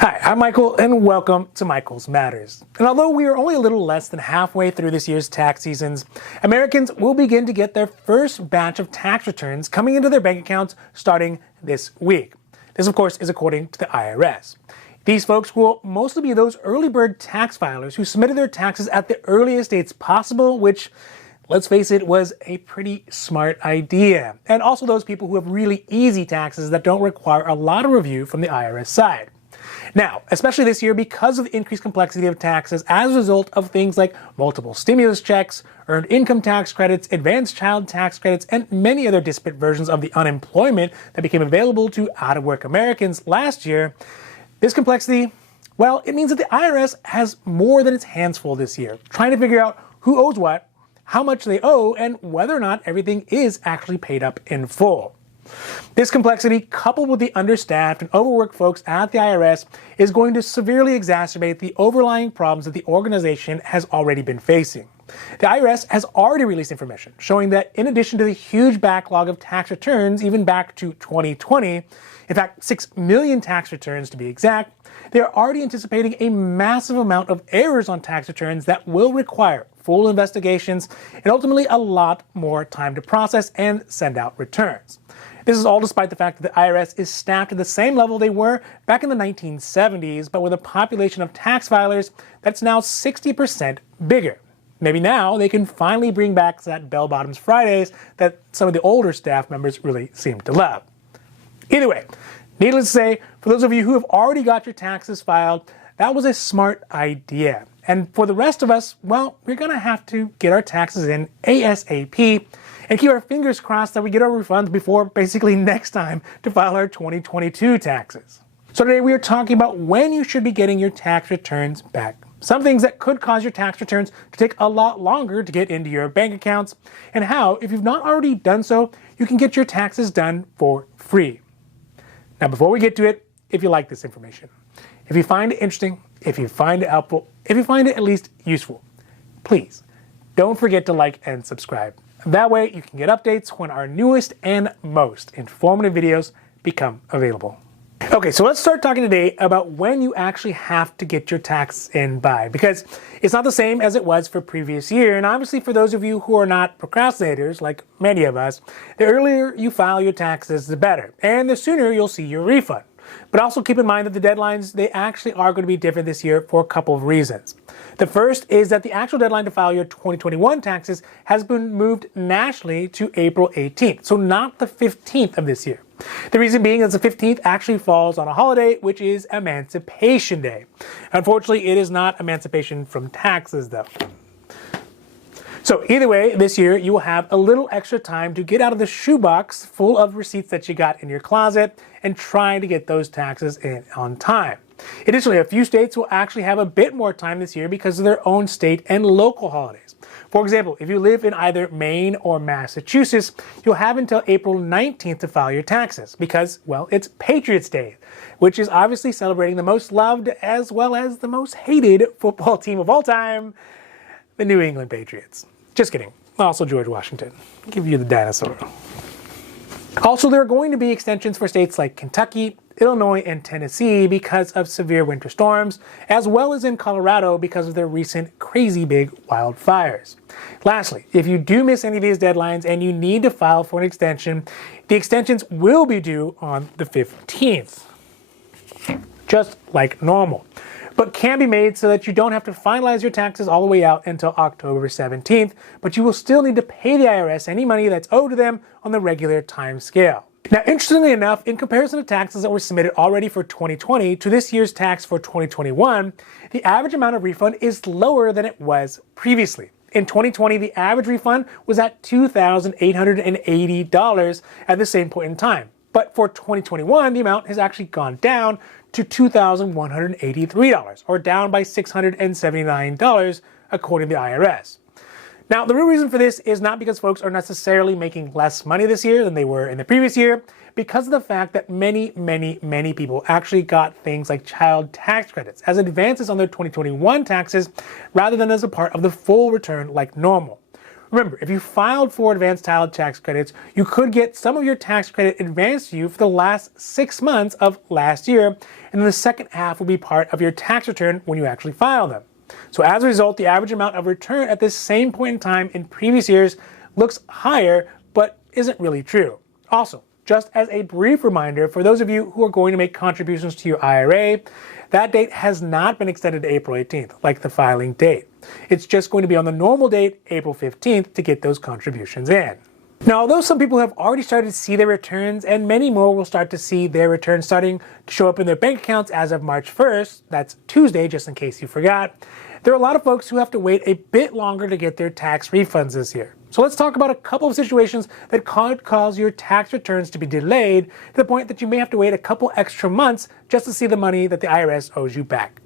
Hi, I'm Michael and welcome to Michael's Matters. And although we are only a little less than halfway through this year's tax seasons, Americans will begin to get their first batch of tax returns coming into their bank accounts starting this week. This, of course, is according to the IRS. These folks will mostly be those early bird tax filers who submitted their taxes at the earliest dates possible, which, let's face it, was a pretty smart idea. And also those people who have really easy taxes that don't require a lot of review from the IRS side. Now, especially this year, because of the increased complexity of taxes as a result of things like multiple stimulus checks, earned income tax credits, advanced child tax credits, and many other disparate versions of the unemployment that became available to out-of-work Americans last year, this complexity, well, it means that the IRS has more than its hands full this year, trying to figure out who owes what, how much they owe, and whether or not everything is actually paid up in full. This complexity, coupled with the understaffed and overworked folks at the IRS, is going to severely exacerbate the overlying problems that the organization has already been facing. The IRS has already released information showing that in addition to the huge backlog of tax returns even back to 2020, in fact 6 million tax returns to be exact, they are already anticipating a massive amount of errors on tax returns that will require full investigations and ultimately a lot more time to process and send out returns. This is all despite the fact that the IRS is staffed at the same level they were back in the 1970s, but with a population of tax filers that's now 60% bigger. Maybe now they can finally bring back that bell-bottoms Fridays that some of the older staff members really seem to love. Either way, needless to say, for those of you who have already got your taxes filed, that was a smart idea. And for the rest of us, well, we're going to have to get our taxes in ASAP and keep our fingers crossed that we get our refunds before basically next time to file our 2022 taxes. So today we are talking about when you should be getting your tax returns back. Some things that could cause your tax returns to take a lot longer to get into your bank accounts, and how, if you've not already done so, you can get your taxes done for free. Now before we get to it, if you like this information, if you find it interesting, if you find it helpful, if you find it at least useful, please don't forget to like and subscribe. That way you can get updates when our newest and most informative videos become available. Okay, so let's start talking today about when you actually have to get your taxes in by, because it's not the same as it was for previous year. And obviously for those of you who are not procrastinators, like many of us, the earlier you file your taxes, the better, and the sooner you'll see your refund. But also keep in mind that the deadlines, they actually are going to be different this year for a couple of reasons. The first is that the actual deadline to file your 2021 taxes has been moved nationally to April 18th, so not the 15th of this year. The reason being is the 15th actually falls on a holiday, which is Emancipation Day. Unfortunately, it is not emancipation from taxes, though. So either way, this year you will have a little extra time to get out of the shoebox full of receipts that you got in your closet and try to get those taxes in on time. Additionally, a few states will actually have a bit more time this year because of their own state and local holidays. For example, if you live in either Maine or Massachusetts, you'll have until April 19th to file your taxes because, well, it's Patriots Day, which is obviously celebrating the most loved as well as the most hated football team of all time, the New England Patriots. Just kidding. Also George Washington. Give you the dinosaur. Also, there are going to be extensions for states like Kentucky, Illinois, and Tennessee because of severe winter storms, as well as in Colorado because of their recent crazy big wildfires. Lastly, if you do miss any of these deadlines and you need to file for an extension, the extensions will be due on the 15th, just like normal, but can be made so that you don't have to finalize your taxes all the way out until October 17th, but you will still need to pay the IRS any money that's owed to them on the regular time scale. Now, interestingly enough, in comparison to taxes that were submitted already for 2020 to this year's tax for 2021, the average amount of refund is lower than it was previously. In 2020, the average refund was at $2,880 at the same point in time. But for 2021, the amount has actually gone down to $2,183, or down by $679, according to the IRS. Now, the real reason for this is not because folks are necessarily making less money this year than they were in the previous year, because of the fact that many people actually got things like child tax credits as advances on their 2021 taxes rather than as a part of the full return like normal. Remember, if you filed for advanced child tax credits, you could get some of your tax credit advanced to you for the last 6 months of last year, and then the second half will be part of your tax return when you actually file them. So as a result, the average amount of return at this same point in time in previous years looks higher, but isn't really true. Also, just as a brief reminder, for those of you who are going to make contributions to your IRA, that date has not been extended to April 18th, like the filing date. It's just going to be on the normal date, April 15th, to get those contributions in. Now, although some people have already started to see their returns, and many more will start to see their returns starting to show up in their bank accounts as of March 1st, that's Tuesday, just in case you forgot, there are a lot of folks who have to wait a bit longer to get their tax refunds this year. So let's talk about a couple of situations that could cause your tax returns to be delayed to the point that you may have to wait a couple extra months just to see the money that the IRS owes you back.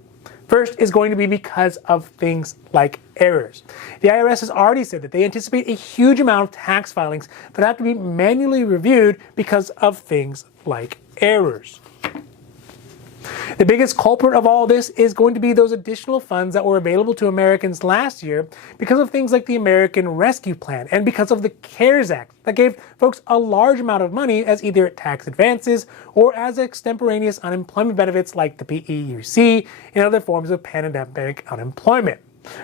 First is going to be because of things like errors. The IRS has already said that they anticipate a huge amount of tax filings that have to be manually reviewed because of things like errors. The biggest culprit of all this is going to be those additional funds that were available to Americans last year because of things like the American Rescue Plan and because of the CARES Act that gave folks a large amount of money as either tax advances or as extemporaneous unemployment benefits like the PEUC and other forms of pandemic unemployment.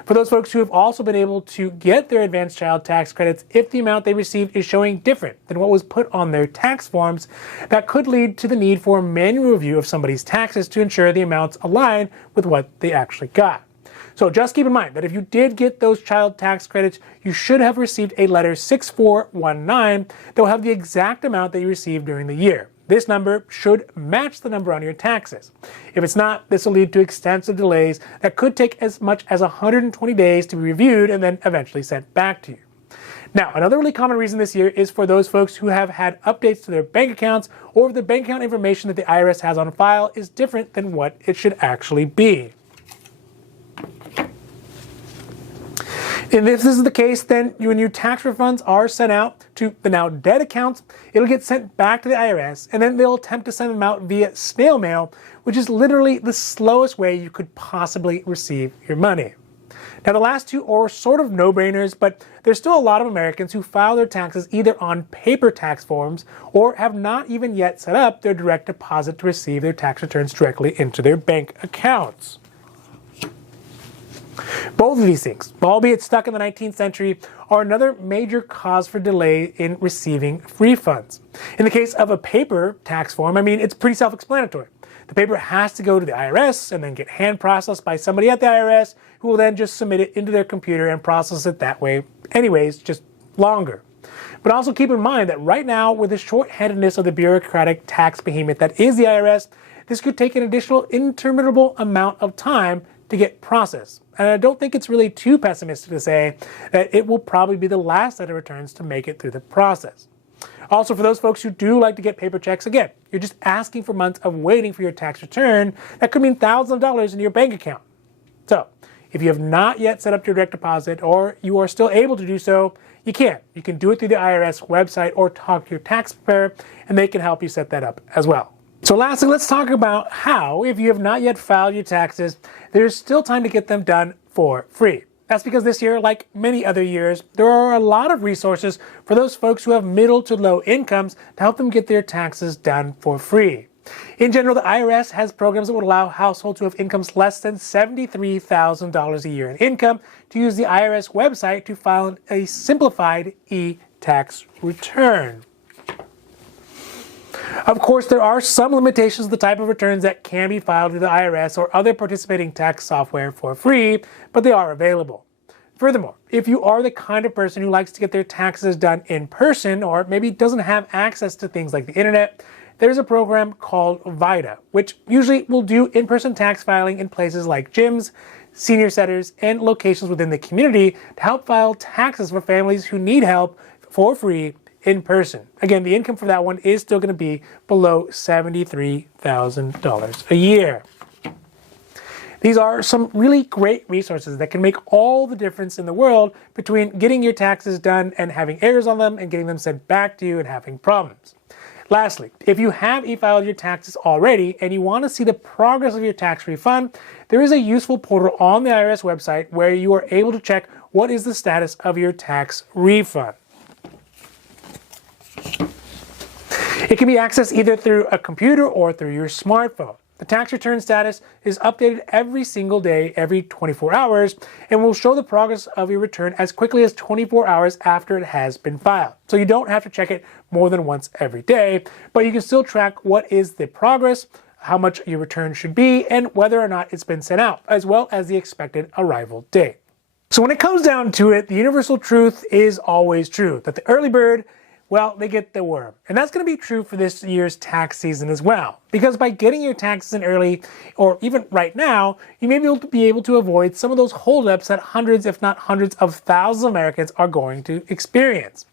For those folks who have also been able to get their advanced child tax credits, if the amount they received is showing different than what was put on their tax forms, that could lead to the need for a manual review of somebody's taxes to ensure the amounts align with what they actually got. So just keep in mind that if you did get those child tax credits, you should have received a letter 6419 that will have the exact amount that you received during the year. This number should match the number on your taxes. If it's not, this will lead to extensive delays that could take as much as 120 days to be reviewed and then eventually sent back to you. Now, another really common reason this year is for those folks who have had updates to their bank accounts or if the bank account information that the IRS has on file is different than what it should actually be. And if this is the case, then when your tax refunds are sent out to the now dead accounts, it'll get sent back to the IRS, and then they'll attempt to send them out via snail mail, which is literally the slowest way you could possibly receive your money. Now, the last two are sort of no-brainers, but there's still a lot of Americans who file their taxes either on paper tax forms or have not even yet set up their direct deposit to receive their tax returns directly into their bank accounts. Both of these things, albeit stuck in the 19th century, are another major cause for delay in receiving refunds. In the case of a paper tax form, it's pretty self-explanatory. The paper has to go to the IRS and then get hand processed by somebody at the IRS who will then just submit it into their computer and process it that way anyways, just longer. But also keep in mind that right now, with the short-handedness of the bureaucratic tax behemoth that is the IRS, this could take an additional interminable amount of time to get processed. And I don't think it's really too pessimistic to say that it will probably be the last set of returns to make it through the process. Also, for those folks who do like to get paper checks, again, you're just asking for months of waiting for your tax return. That could mean thousands of dollars in your bank account. So, if you have not yet set up your direct deposit or you are still able to do so, you can. You can do it through the IRS website or talk to your tax preparer, and they can help you set that up as well. So lastly, let's talk about how, if you have not yet filed your taxes, there's still time to get them done for free. That's because this year, like many other years, there are a lot of resources for those folks who have middle to low incomes to help them get their taxes done for free. In general, the IRS has programs that would allow households who have incomes less than $73,000 a year in income to use the IRS website to file a simplified e-tax return. Of course, there are some limitations to the type of returns that can be filed through the IRS or other participating tax software for free, but they are available. Furthermore, if you are the kind of person who likes to get their taxes done in person or maybe doesn't have access to things like the internet, there's a program called VITA, which usually will do in-person tax filing in places like gyms, senior centers, and locations within the community to help file taxes for families who need help for free in person. Again, the income for that one is still going to be below $73,000 a year. These are some really great resources that can make all the difference in the world between getting your taxes done and having errors on them and getting them sent back to you and having problems. Lastly, if you have e-filed your taxes already and you want to see the progress of your tax refund, there is a useful portal on the IRS website where you are able to check what is the status of your tax refund. It can be accessed either through a computer or through your smartphone. The tax return status is updated every single day, every 24 hours, and will show the progress of your return as quickly as 24 hours after it has been filed. So you don't have to check it more than once every day, but you can still track what is the progress, how much your return should be, and whether or not it's been sent out, as well as the expected arrival date. So when it comes down to it, the universal truth is always true, that the early bird, well, they get the worm. And that's going to be true for this year's tax season as well. Because by getting your taxes in early, or even right now, you may be able to avoid some of those holdups that hundreds, if not hundreds of thousands of Americans are going to experience.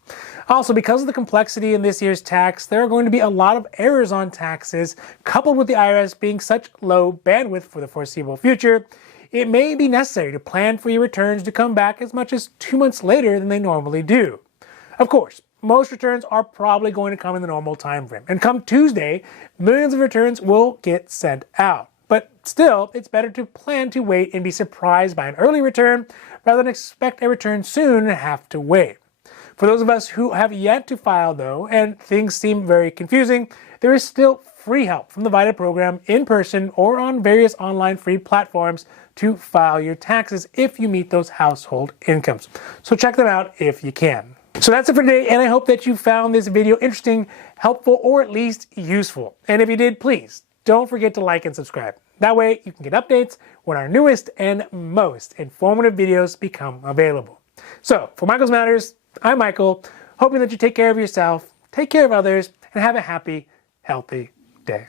Also, because of the complexity in this year's tax, there are going to be a lot of errors on taxes, coupled with the IRS being such low bandwidth for the foreseeable future. It may be necessary to plan for your returns to come back as much as 2 months later than they normally do. Of course, most returns are probably going to come in the normal time frame, and come Tuesday, millions of returns will get sent out. But still, it's better to plan to wait and be surprised by an early return rather than expect a return soon and have to wait. For those of us who have yet to file though, and things seem very confusing, there is still free help from the VITA program in person or on various online free platforms to file your taxes if you meet those household incomes. So check them out if you can. So that's it for today, and I hope that you found this video interesting, helpful, or at least useful. And if you did, please don't forget to like and subscribe. That way you can get updates when our newest and most informative videos become available. So for Michael's Matters, I'm Michael, hoping that you take care of yourself, take care of others, and have a happy, healthy day.